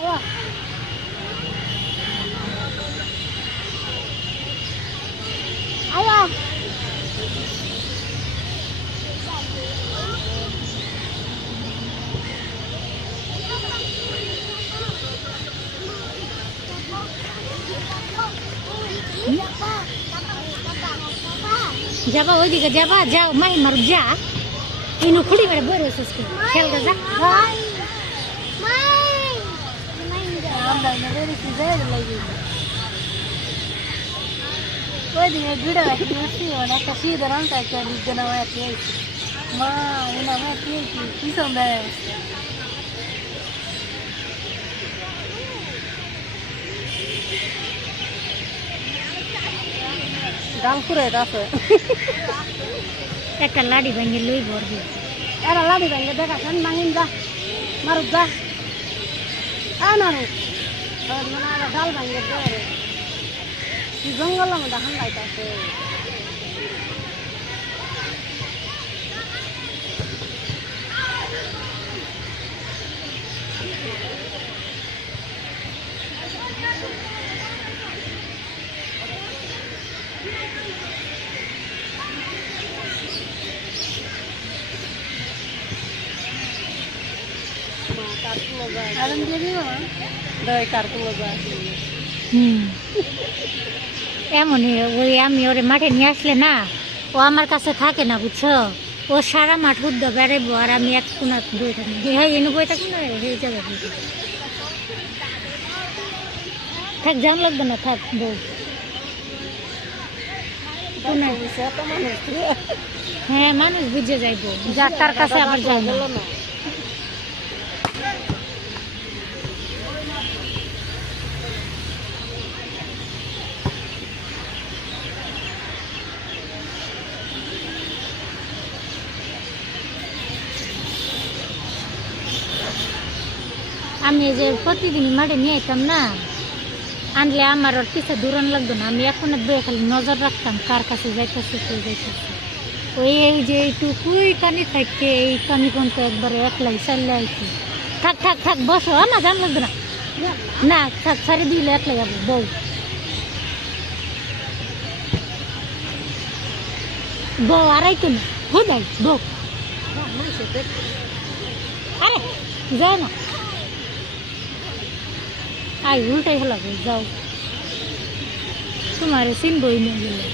যাবা ওইদিকে যাবা, যাও মাই মার যা ইনু খুঁড়ি মেরে বই রয়েছে খেল যা ওইদিকে ಗಿಡ একটা শীতের ಅಂತ ಜನ মা এনা কি সন্দেহ গাল করে আছে একটা লাড়ি ভেঙে লই ভরবি এরা লাড়ি ভেঙে দেখাছেন মাঙিন যা মারুক যা মারুক ডাল ভেঙে দেয় জঙ্গলের মধ্যে হামলাইতেছে এমনই ওই আমি ওরে মাঠে নিয়ে আসলে না, ও আমার কাছে থাকে না বুঝছো, ও সারা মাঠ উদ্দ বেড়াইবো আর আমি এক কোনা বই থাকি, হ্যাঁ এনে বই থাকি না এই জায়গা থাক, জান লাগবে না, থাক বউ। হ্যাঁ মানুষ বুঝে যাইবো, যার তার কাছে আবার যায় না। আমি এই যে প্রতিদিনই মাঠে নিয়ে যেতাম না, আনলে আমার ওর পিছে দূরন লাগতো না, আমি এখন বয়ে খালি নজর রাখতাম কার কাছে যাইতেছে কে যাইতেছে। ওই এই যে এইটুকুই কানি থাকতে এই কানি পর্যন্ত একবারে একলাই চাল্লে আইছি। থাক থাক থাক বসো, আমার জান লাগতো না, না থাক ছাড়ি দিলে একলাই যাবো বউ। বউ আড়াইতো না হুদাই বউ, আরে যাও না, আই উল্টাই হলো যাও, তোমার চিনবই না গেলে।